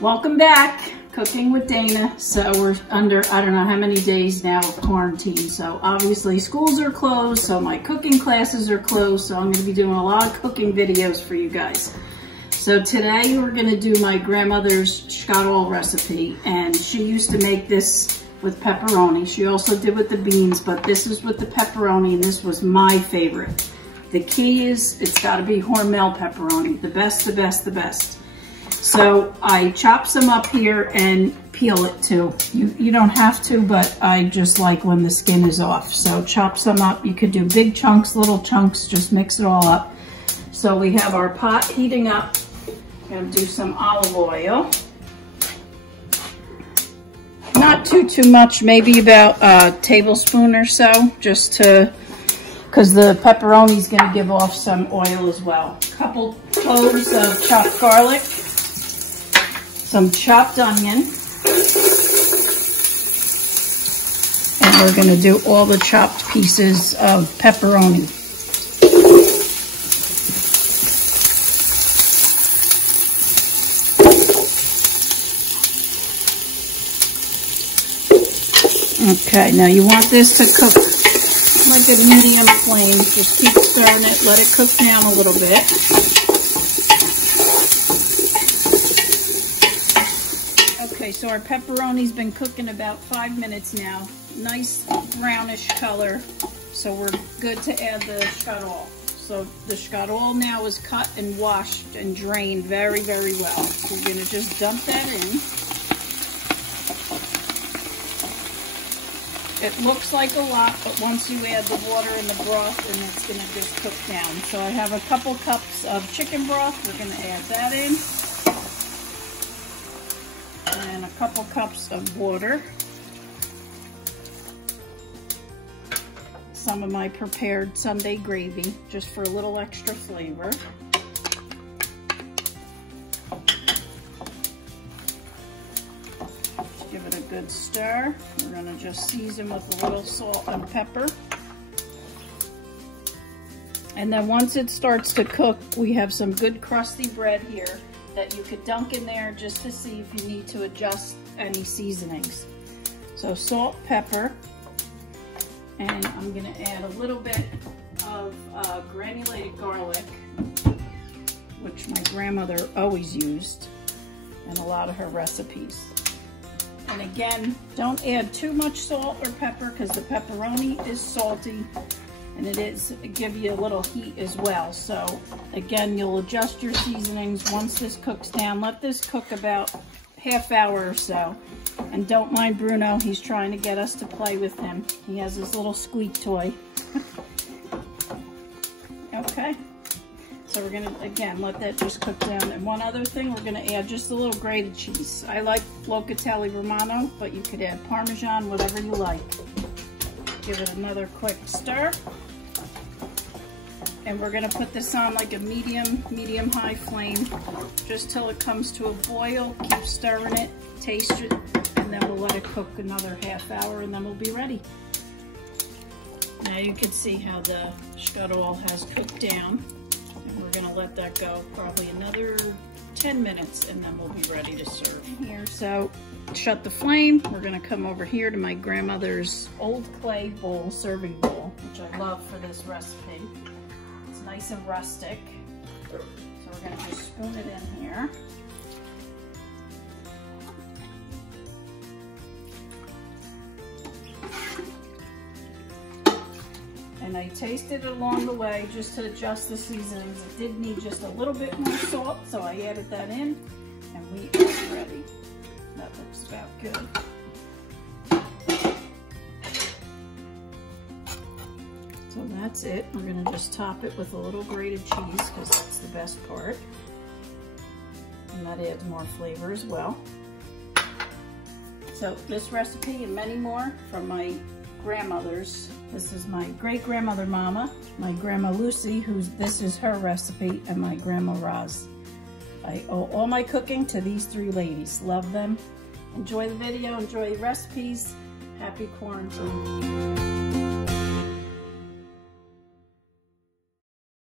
Welcome back, Cooking with Dana. So we're under, I don't know how many days now of quarantine. So obviously schools are closed, so my cooking classes are closed. So I'm gonna be doing a lot of cooking videos for you guys. So today we're gonna do my grandmother's Schadaul recipe. And she used to make this with pepperoni. She also did with the beans, but this is with the pepperoni, and this was my favorite. The key is it's gotta be Hormel pepperoni, the best, the best, the best. So I chop some up here and peel it too. You don't have to, but I just like when the skin is off. So chop some up. You could do big chunks, little chunks, just mix it all up. So we have our pot heating up. I'm gonna do some olive oil. Not too much, maybe about a tablespoon or so, just to, because the pepperoni is gonna give off some oil as well. A couple cloves of chopped garlic. Some chopped onion, and we're going to do all the chopped pieces of pepperoni. Okay, now you want this to cook like a medium flame. Just keep stirring it, let it cook down a little bit. Okay, so our pepperoni's been cooking about 5 minutes now. Nice brownish color. So we're good to add the Schadaul. So the Schadaul now is cut and washed and drained very, very well. So we're gonna just dump that in. It looks like a lot, but once you add the water and the broth, then it's gonna just cook down. So I have a couple cups of chicken broth. We're gonna add that in. And a couple cups of water. Some of my prepared Sunday gravy, just for a little extra flavor. Give it a good stir. We're gonna just season with a little salt and pepper. And then once it starts to cook, we have some good crusty bread here that you could dunk in there just to see if you need to adjust any seasonings. So salt, pepper, and I'm gonna add a little bit of granulated garlic, which my grandmother always used in a lot of her recipes. And again, don't add too much salt or pepper because the pepperoni is salty. And it give you a little heat as well. So again, you'll adjust your seasonings once this cooks down. Let this cook about half hour or so. And don't mind Bruno, he's trying to get us to play with him. He has his little squeak toy. Okay, so we're gonna, again, let that just cook down. And one other thing, we're gonna add just a little grated cheese. I like Locatelli Romano, but you could add Parmesan, whatever you like. Give it another quick stir. And we're gonna put this on like a medium-high flame, just till it comes to a boil. Keep stirring it, taste it, and then we'll let it cook another half hour, and then we'll be ready. Now you can see how the Schadaul has cooked down, and we're gonna let that go probably another 10 minutes, and then we'll be ready to serve here. So shut the flame. We're gonna come over here to my grandmother's old clay bowl, serving bowl, which I love for this recipe. It's nice and rustic. So we're gonna just spoon it in here. And I tasted it along the way just to adjust the seasonings. It did need just a little bit more salt, so I added that in, and we are ready. That looks about good. So that's it. We're gonna just top it with a little grated cheese because that's the best part. And that adds more flavor as well. So this recipe and many more from my grandmother's. This is my great-grandmother Mama, my grandma Lucy, this is her recipe, and my grandma Roz. I owe all my cooking to these three ladies. Love them. Enjoy the video, enjoy the recipes. Happy quarantine.